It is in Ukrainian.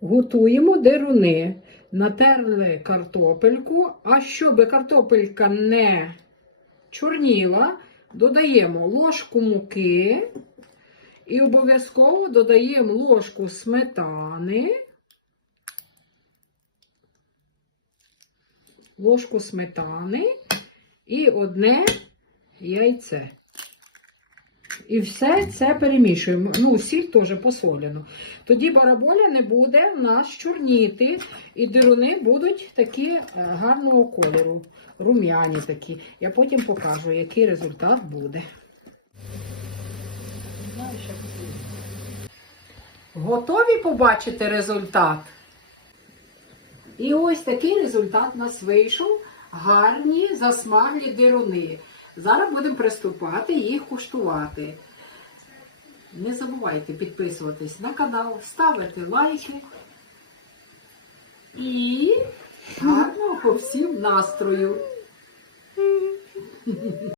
Готуємо деруни. Натерли картопельку, а щоб картопелька не чорніла, додаємо ложку муки і обов'язково додаємо ложку сметани. Ложку сметани і одне яйце. І все це перемішуємо. Ну, сіль теж посоляну. Тоді бараболя не буде в нас чорніти, і дируни будуть такі е, гарного кольору, рум'яні такі. Я потім покажу, який результат буде. Готові побачити результат? І ось такий результат у нас вийшов. Гарні засмаглі дируни. Зараз будемо приступати їх куштувати. Не забувайте підписуватись на канал, ставити лайки. І гарного всім настрою!